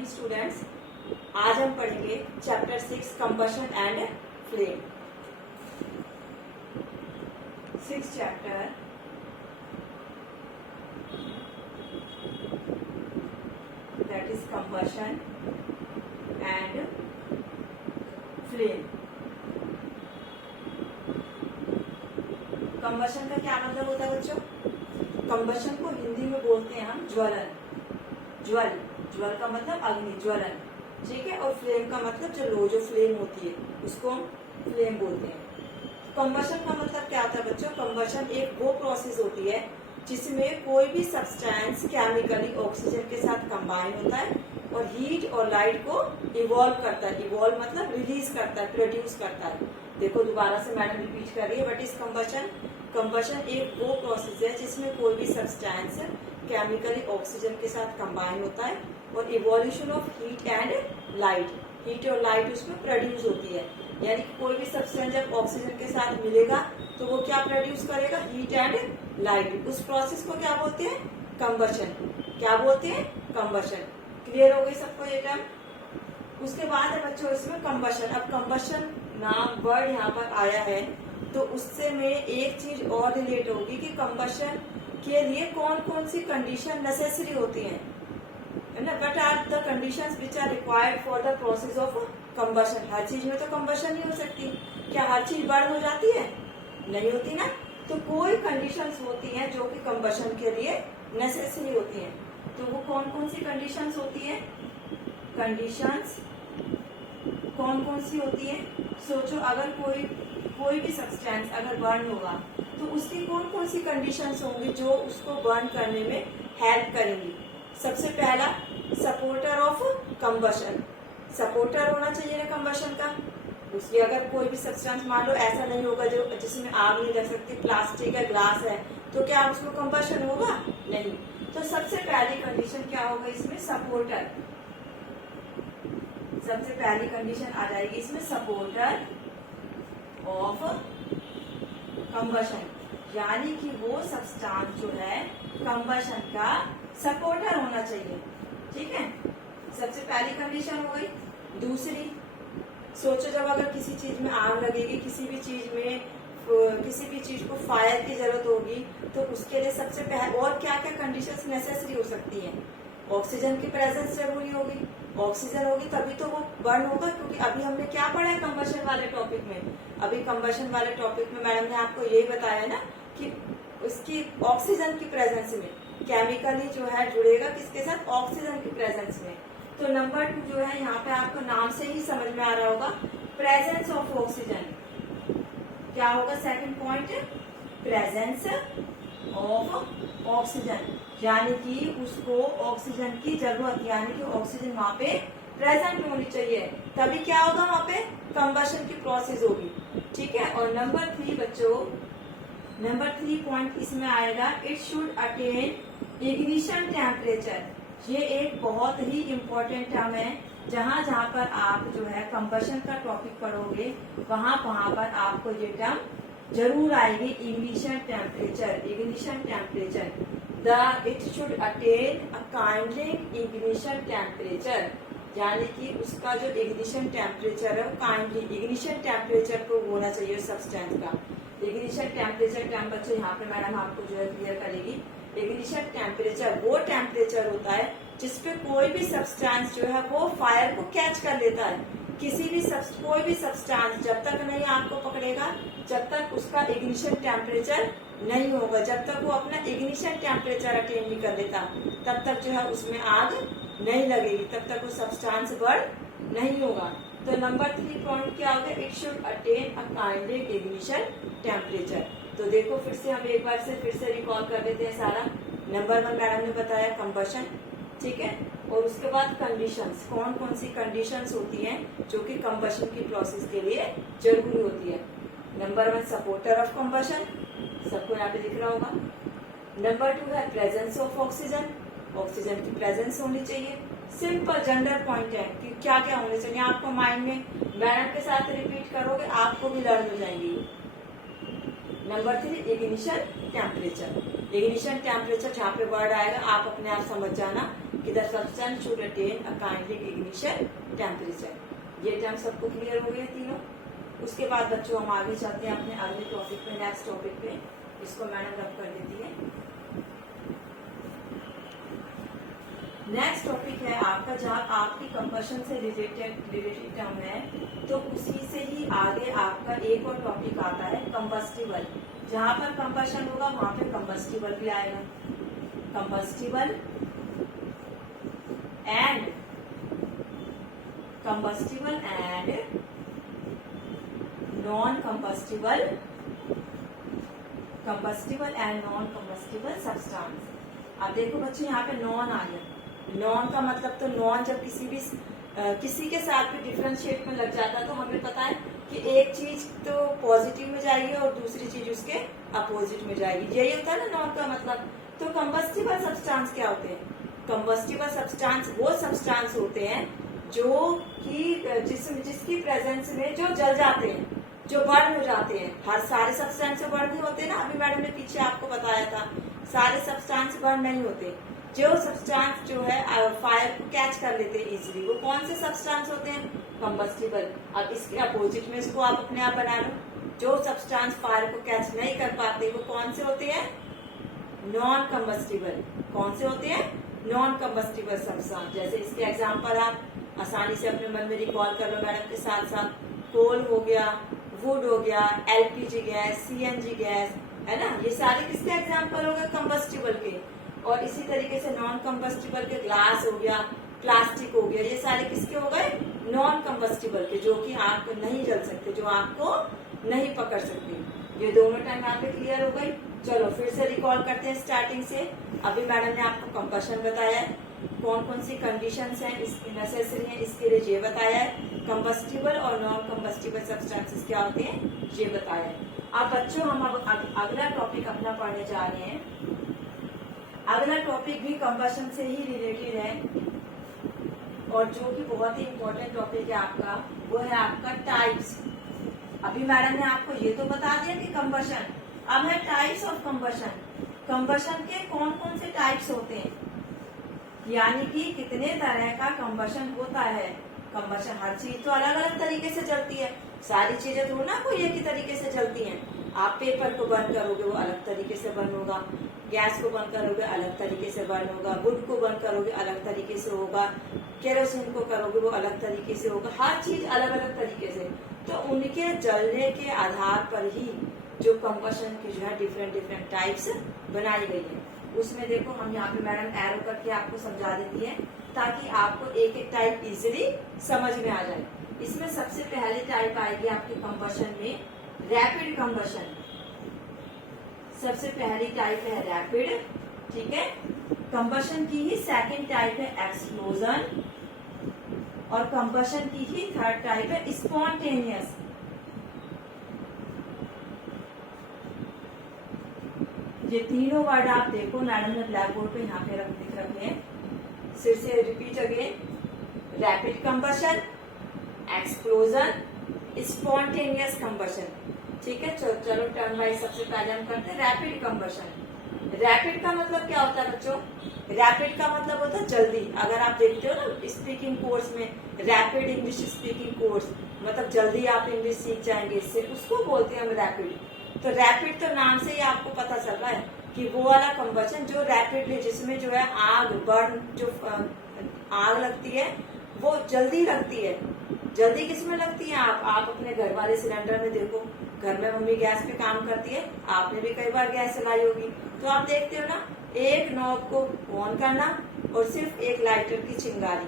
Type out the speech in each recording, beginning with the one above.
Morning students. आज हम पढ़ेंगे chapter 6 combustion and flame. 6 chapter that is combustion and flame. Combustion का क्या मतलब होता है बच्चों? कंबशन को हिंदी में बोलते हैं हम ज्वलन। ज्वल का मतलब अग्नि, ज्वलन, ठीक है। और फ्लेम का मतलब जो फ्लेम होती है उसको हम फ्लेम बोलते हैं। कंबशन का मतलब क्या होता है बच्चों? कंबशन एक वो प्रोसेस होती है जिसमें कोई भी सब्सटेंस केमिकली ऑक्सीजन के साथ कंबाइन होता है और हीट और लाइट को इवॉल्व करता है। इवॉल्व मतलब रिलीज करता है, प्रोड्यूस करता है। देखो दोबारा से मैडम रिपीट कर रही है, व्हाट इज कंबशन? कंबशन एक वो प्रोसेस है जिसमें कोई भी सब्सटेंस केमिकली ऑक्सीजन के साथ कंबाइन होता है और evolution of heat and light, heat और लाइट उसमें प्रोड्यूस होती है। यानी कि कोई भी सब्सटेंस जब ऑक्सीजन के साथ मिलेगा तो वो क्या प्रोड्यूस करेगा? Heat and light. उस प्रोसेस को क्या बोलते हैं? कंबशन। क्या बोलते हैं? कंबशन। क्लियर हो गई सबको ये टर्म? उसके बाद है बच्चों इसमें कंबशन। अब कंबशन नाम वर्ड यहाँ पर आया है तो उससे में एक चीज और रिलेट होगी कि कंबशन के लिए कौन कौन सी कंडीशन नेसेसरी होती हैं, है ना। What are the conditions which are required for the process of combustion? हर चीज में तो कंबशन नहीं हो सकती। क्या हर चीज बर्न हो जाती है? नहीं होती ना। तो कोई कंडीशंस होती हैं जो कि कंबशन के लिए नेसेसरी होती हैं। तो वो कौन कौन सी कंडीशंस होती है? कंडीशंस कौन कौन सी होती है? सोचो, अगर कोई भी सब्सटेंस अगर बर्न होगा तो उसकी कौन कौन सी कंडीशंस होंगी जो उसको बर्न करने में हेल्प करेंगी? सबसे पहला, सपोर्टर ऑफ कंबशन। सपोर्टर होना चाहिए ना कंबशन का। उसकी अगर कोई भी सब्सटेंस मान लो ऐसा नहीं होगा जो जिसमें आग नहीं लग सकती, प्लास्टिक है, ग्लास है, तो क्या उसमें कंबशन होगा? नहीं। तो सबसे पहली कंडीशन क्या होगा इसमें? सपोर्टर। सबसे पहली कंडीशन आ जाएगी इसमें सपोर्टर ऑफ कंबशन, यानी कि वो सब्सटेंस जो है कंबशन का सपोर्टर होना चाहिए, ठीक है। सबसे पहली कंडीशन हो गई। दूसरी, सोचो जब अगर किसी चीज में आग लगेगी, किसी भी चीज को फायर की जरूरत होगी तो उसके लिए सबसे पहले और क्या क्या कंडीशंस नेसेसरी हो सकती हैं? ऑक्सीजन की प्रेजेंस जरूरी होगी। ऑक्सीजन होगी तभी तो वो बर्न होगा, क्योंकि अभी हमने क्या पढ़ा है कंबशन वाले टॉपिक में? अभी कंबशन वाले टॉपिक में मैडम ने आपको यही बताया ना कि उसकी ऑक्सीजन की प्रेजेंस में केमिकली जो है जुड़ेगा किसके साथ? ऑक्सीजन की प्रेजेंस में। तो नंबर 2 जो है यहाँ पे आपको नाम से ही समझ में आ रहा होगा, प्रेजेंस ऑफ ऑक्सीजन। क्या होगा second point? Presence of oxygen, यानी कि उसको ऑक्सीजन की जरूरत, यानी कि ऑक्सीजन वहां पे प्रेजेंट होनी चाहिए, तभी क्या होगा वहां पे? कंबशन की प्रोसेस होगी, ठीक है। और नंबर 3 बच्चों, नंबर 3 पॉइंट इसमें आएगा, it should attain ignition temperature. ये एक बहुत ही इम्पोर्टेंट टर्म है। जहां जहां पर आप जो है कंबशन का टॉपिक पढ़ोगे वहां पर आपको ये टर्म जरूर आएगी, ignition temperature. Ignition temperature, it should attain a kindly ignition temperature, यानी कि उसका जो इग्निशन टेम्परेचर है वो काइंडली इग्निशन टेम्परेचर को होना चाहिए सब्सटेंस का। इग्निशन टेम्परेचर टर्म बच्चों यहाँ पे मैडम आपको जो है क्लियर करेगी। इग्निशन टेम्परेचर वो टेम्परेचर होता है जिसपे कोई भी सब्सटेंस जो है वो फायर को कैच कर लेता है। कोई भी सब्सटेंस जब तक नहीं आग को पकड़ेगा, जब तक उसका इग्निशन टेम्परेचर नहीं होगा, जब तक वो अपना इग्निशन टेम्परेचर अटेन नहीं कर लेता, तब तक जो है उसमें आग नहीं लगेगी, तब तक वो सब्सटेंस बर्न नहीं होगा। तो नंबर 3 पॉइंट क्या होगा? It should attain a kindly ignition temperature. तो देखो फिर से हम एक बार फिर से रिकॉल कर देते हैं सारा। नंबर 1 मैडम ने बताया कंबशन, ठीक है। और उसके बाद कंडीशंस, कौन कौन सी कंडीशंस होती हैं जो कि कंबशन की प्रोसेस के लिए जरूरी होती है। नंबर 1 सपोर्टर ऑफ कंबशन, सबको यहाँ पे दिख रहा होगा। नंबर 2 है प्रेजेंस ऑफ ऑक्सीजन, ऑक्सीजन की प्रेजेंस होनी चाहिए। सिंपल जनरल पॉइंट है कि क्या क्या होने चाहिए, आपको माइंड में मैडम के साथ रिपीट करोगे आपको भी लर्न हो जाएंगी। Number 3 ignition temperature. Ignition temperature जहाँ पे वर्ड आएगा आप अपने आप समझ जाना कि the substance should attain a kinetic ignition temperature. ये टर्म सबको क्लियर हो गए तीनों। उसके बाद बच्चों हम आगे चलते हैं अपने अगले टॉपिक पे, नेक्स्ट टॉपिक पे। इसको मैडम रब कर देती है। नेक्स्ट टॉपिक है आपका, जहाँ आपकी कंबशन से रिलेटेड टर्म है, तो उसी से ही आगे आपका एक और टॉपिक आता है कंबस्टिबल। जहां पर कंबशन होगा वहां पे कंबस्टिबल भी आएगा। Combustible and non combustible, combustible and non combustible substance. अब देखो बच्चे यहाँ पे नॉन आ गया। नॉन का मतलब तो नॉन जब किसी के साथ भी डिफरेंशिएट में लग जाता है तो हमें पता है कि एक चीज तो पॉजिटिव में जाएगी और दूसरी चीज उसके अपोजिट में जाएगी। यही होता है ना नॉन का मतलब। तो कंबस्टिबल सब्सटेंस क्या होते हैं? कंबस्टिबल सब्सटेंस वो सब्सटेंस होते हैं जो कि जिसकी प्रेजेंस में जो जल जाते हैं, जो बर्न हो जाते हैं। हर सारे सब्सटेंस बर्न नहीं होते ना, अभी मैडम ने पीछे आपको बताया था, सारे सब्सटेंस बर्न नहीं होते। जो सब्सटेंस जो है फायर को कैच कर लेते हैं इजीली, वो कौन से सब्सटेंस होते हैं? कंबस्टिबल। अब इसके अपोजिट में इसको आप अपने आप बना लो। जो सब्सटेंस फायर को कैच नहीं कर पाते वो कौन से होते हैं? Non combustible. कौन से होते हैं? Non combustible substance. जैसे इसके एग्जांपल आप आसानी से अपने मन में रिकॉल कर लो मैडम के साथ साथ। कोल हो गया, वुड हो गया, एलपीजी गैस, सीएनजी गैस, है ना, ये सारे किसके एग्जांपल हो गए? कंबस्टिबल के। और इसी तरीके से नॉन कंबस्टिबल के ग्लास हो गया, प्लास्टिक हो गया, ये सारे किसके हो गए? नॉन कंबस्टिबल के, जो कि आग को नहीं जल सकते, जो आग को नहीं पकड़ सकते। ये दोनों टाइम यहाँ पे क्लियर हो गई। चलो फिर से रिकॉल करते हैं स्टार्टिंग से। अभी मैडम ने आपको कंबशन बताया है, कौन कौन सी कंडीशंस हैं इसकी नेसेसरी है, इसके लिए ये बताया है। कंबस्टिबल और नॉन कंबस्टिबल सब्सटेंसेस क्या होते हैं ये बताया है। अब बच्चों हम अब अगला टॉपिक अपना पढ़ने जा रहे हैं। अगला टॉपिक भी कंबशन से ही रिलेटेड है और जो कि बहुत ही इम्पोर्टेंट टॉपिक है आपका, वो है आपका टाइप्स। अभी मैडम ने आपको ये तो बता दिया कि कंबशन, अब है टाइप्स ऑफ कंबशन। कंबशन के कौन कौन से टाइप्स होते हैं, यानी कि कितने तरह का कंबशन होता है। कंबशन, हर चीज तो अलग अलग तरीके से जलती है, सारी चीजें तो ना कोई एक ही तरीके से जलती हैं। आप पेपर को बर्न करोगे वो अलग तरीके से बर्न होगा, गैस को बर्न करोगे अलग तरीके से बर्न होगा, वुड को बर्न करोगे अलग तरीके से होगा, केरोसिन को करोगे वो अलग तरीके से होगा, हर चीज अलग अलग तरीके से। तो उनके जलने के आधार पर ही जो कंबशन की जो है डिफरेंट टाइप्स बनाई गई है। उसमें देखो हम यहाँ पे मैडम एरो करके आपको समझा देती है ताकि आपको एक एक टाइप इजीली समझ में आ जाए। इसमें सबसे पहली टाइप आएगी आपके कंबशन में रैपिड कंबशन। सबसे पहली टाइप है रैपिड, ठीक है। कंबशन की ही सेकंड टाइप है एक्सप्लोजन और कंबशन की ही थर्ड टाइप है स्पॉन्टेनियस। ये तीनों वर्ड आप देखो मैडम ने ब्लैक बोर्ड पे यहाँ पे लिख रखे हैं, फिर से repeat again. Rapid combustion, explosion, spontaneous combustion, ठीक है। चलो टर्म वाइज सबसे पहले हम करते हैं रैपिड कंबशन। रैपिड का मतलब क्या होता है बच्चों? रैपिड का मतलब होता है जल्दी। अगर आप देखते हो ना स्पीकिंग कोर्स में, रैपिड इंग्लिश स्पीकिंग कोर्स, मतलब जल्दी आप इंग्लिश सीख जाएंगे इससे, उसको बोलते हैं हम रैपिड। तो रैपिड तो नाम से ही आपको पता चल रहा है कि वो वाला कंबशन जो रैपिडली, जिसमें जो है आग बर्न, जो आग लगती है वो जल्दी लगती है। जल्दी किसमें लगती है? आप अपने घर वाले सिलेंडर में देखो, घर में मम्मी गैस पे काम करती है, आपने भी कई बार गैस चलाई होगी, तो आप देखते हो ना, एक नॉब को ऑन करना और सिर्फ एक लाइटर की चिंगारी,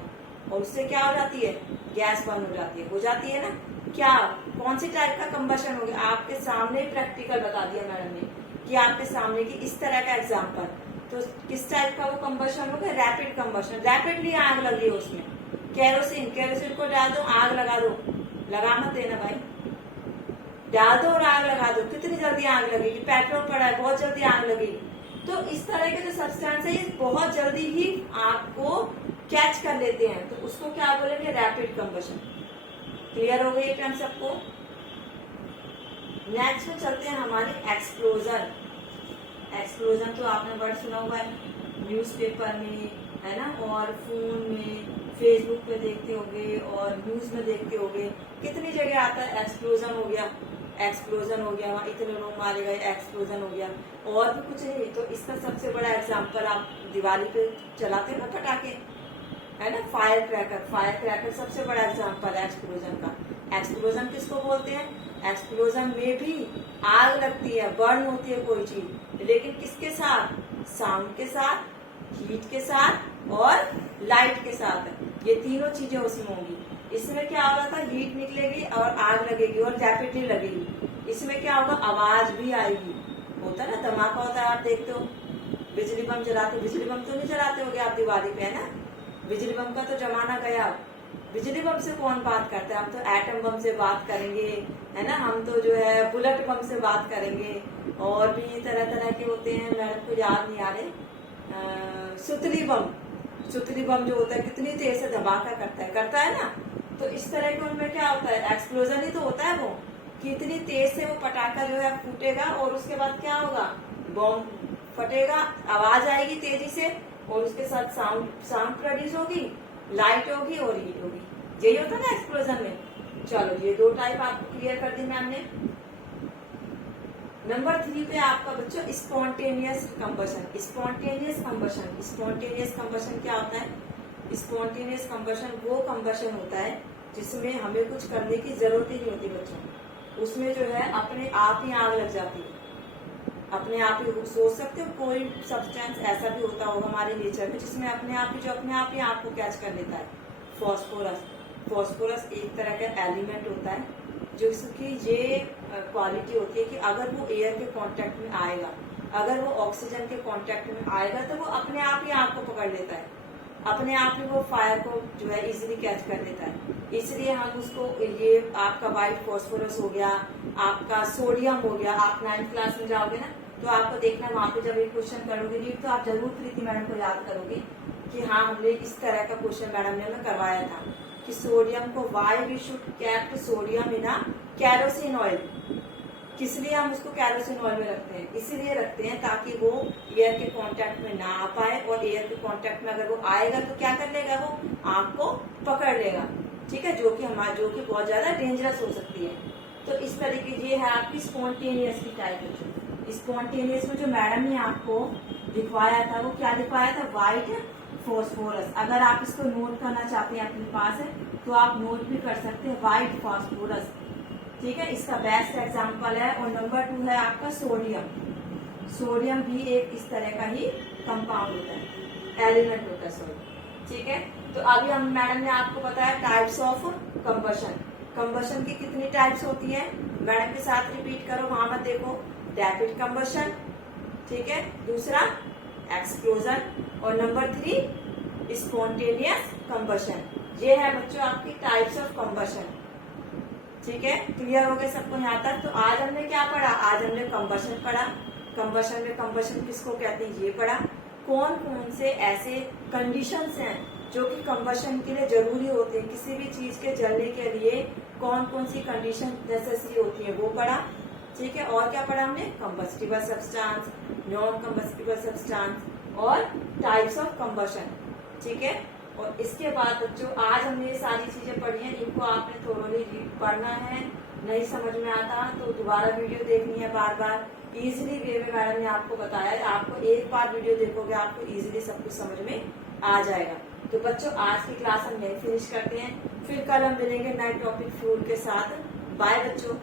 और उससे क्या हो जाती है? गैस बर्न हो जाती है ना। क्या, कौन सी टाइप का कंबशन हो गया? आपके सामने प्रैक्टिकल बता दिया मैडम ने कि आपके सामने की इस तरह का एग्जाम्पल, तो किस टाइप का वो कंबशन हो गया? Rapid combustion. रैपिडली आग लगी है उसमें। केरोसिन को डाल दो, आग लगा दो, लगा मत देना भाई, डाल दो और आग लगा दो, कितनी जल्दी आग लगेगी। पेट्रोल पड़ा है, बहुत जल्दी आग लगेगी। तो इस तरह के जो सब्सटेंस है ये बहुत जल्दी ही आग को कैच कर लेते हैं, तो उसको क्या बोलेंगे? Rapid combustion. क्लियर हो गई ये टर्म सबको? नेक्स्ट में चलते हैं हमारे एक्सप्लोजन। एक्सप्लोजन तो आपने वर्ड सुना हुआ है, न्यूज़पेपर में है ना, और फोन में, फेसबुक पे देखते होगे और न्यूज में देखते होगे, कितनी जगह आता है एक्सप्लोजन हो गया, एक्सप्लोजन हो गया, वहाँ इतने लोग मारे गए, एक्सप्लोजन हो गया। और भी कुछ नहीं, तो इसका सबसे बड़ा एग्जाम्पल आप दिवाली पे चलाते हो ना पटाखे, है ना, फायर क्रैकर, फायर क्रैकर सबसे बड़ा एग्जाम्पल है एक्सप्लोजन का। एक्सप्लोजन किसको बोलते हैं? एक्सप्लोजन में भी आग लगती है, बर्न होती है कोई चीज, लेकिन किसके साथ? साउंड के साथ, हीट के साथ और लाइट के साथ। ये तीनों चीजें उसमें होंगी। इसमें क्या होगा था, हीट निकलेगी और आग लगेगी और रैपिडली लगेगी। इसमें क्या होगा, आवाज भी आएगी। होता है ना, धमाका होता है, आप देखते हो बिजली बम जलाते, बिजली बम तो नहीं जलाते होगे आप दिवाली पे, है ना, बिजली बम का तो जमाना गया। बिजली बम से कौन बात करता है? हम तो एटम बम से बात करेंगे, है ना, हम तो जो है बुलेट बम से बात करेंगे, और भी तरह तरह के होते हैं, मैडम को याद नहीं आ रहे। सुतली बम, सुतली बम जो होता है कितनी तेज से धमाका करता है ना। तो इस तरह के उनमें क्या होता है, एक्सप्लोजन ही तो होता है वो, कि इतनी तेज से वो पटाखा जो है फूटेगा और उसके बाद क्या होगा, बम फटेगा, आवाज आएगी तेजी से, और उसके साथ साउंड प्रोड्यूस होगी, लाइट होगी और हीट होगी। यही होता है ना एक्सप्लोजन में। चलो ये दो टाइप आपको क्लियर कर दी मैम ने। नंबर 3 पे आपका बच्चों spontaneous combustion. Spontaneous combustion, spontaneous combustion क्या होता है? स्पॉन्टेनियस कंबशन वो कंबशन होता है जिसमें हमें कुछ करने की जरूरत ही नहीं होती बच्चों। उसमें जो है अपने आप ही आग लग जाती है, अपने आप ही। सोच सकते हो कोई सब्सटेंस ऐसा भी होता होगा हमारे नेचर में जिसमें अपने आप ही, जो अपने आप ही आग को कैच कर लेता है। फॉस्फोरस, फॉस्फोरस एक तरह का एलिमेंट होता है जिसकी ये क्वालिटी होती है कि अगर वो एयर के कांटेक्ट में आएगा, अगर वो ऑक्सीजन के कांटेक्ट में आएगा, तो वो अपने आप ही आग को पकड़ लेता है, अपने आप ही वो फायर को जो है इजीली कैच कर लेता है। इसलिए हम उसको, ये आपका व्हाइट फॉस्फोरस हो गया, आपका सोडियम हो गया। आप 9th क्लास में जाओगे ना तो आपको देखना, वहां पे जब एक क्वेश्चन करोगे रीड, तो आप जरूर प्रीति मैडम को याद करोगे कि हाँ हमने इस तरह का क्वेश्चन मैडम ने हमें करवाया था कि सोडियम को, why we should kept sodium in kerosene oil. किस लिए हम उसको कैरोसिन ऑयल में रखते हैं? इसीलिए रखते हैं ताकि वो एयर के कांटेक्ट में ना आ पाए, और एयर के कांटेक्ट में अगर वो आएगा तो क्या कर लेगा, वो आग को पकड़ लेगा, ठीक है, जो कि बहुत ज्यादा डेंजरस हो सकती है। तो इस तरीके ये है आपकी स्पॉन्टेनियस की टाइप। स्पॉन्टेनियस में जो मैडम ने आपको दिखवाया था वो क्या दिखवाया था, व्हाइट फॉस्फोरस। अगर आप इसको नोट करना चाहते हैं अपने पास है तो आप नोट भी कर सकते हैं, व्हाइट फॉस्फोरस, ठीक है, इसका बेस्ट एग्जांपल है। और नंबर 2 है आपका सोडियम। सोडियम भी एक इस तरह का ही कंपाउंड होता है, एलिमेंट होता है सोडियम, ठीक है। तो अभी हम मैडम ने आपको बताया टाइप्स ऑफ कंबशन। कंबशन की कितनी टाइप्स होती है, मैडम के साथ रिपीट करो, वहां मत देखो। रैपिड कंबशन, ठीक है, दूसरा एक्सप्लोजन, और नंबर 3 स्पॉन्टेनियस कंबशन। ये है बच्चों आपकी टाइप्स ऑफ कंबशन, ठीक है। क्लियर हो गया सबको यहाँ तक? तो आज हमने क्या पढ़ा, आज हमने कंबशन पढ़ा। कंबशन में कंबशन किसको कहते हैं ये पढ़ा। कौन कौन से ऐसे कंडीशंस हैं जो कि कंबशन के लिए जरूरी होते हैं, किसी भी चीज के जलने के लिए कौन कौन सी कंडीशन नेसेसरी होती है वो पढ़ा, ठीक है। और क्या पढ़ा हमने, combustible substance, non combustible substance और टाइप्स ऑफ कंबशन, ठीक है। और इसके बाद बच्चों आज हमने ये सारी चीजें पढ़ी हैं, इनको आपने थोड़ी पढ़ना है। नहीं समझ में आता तो दोबारा वीडियो देखनी है बार बार, इजीली वे में मैडम ने आपको बताया है। आपको एक बार वीडियो देखोगे आपको इजीली सब कुछ समझ में आ जाएगा। तो बच्चों आज की क्लास हम यही फिनिश करते हैं, फिर कल हम मिलेंगे नए टॉपिक फ्रूट के साथ। बाय बच्चों।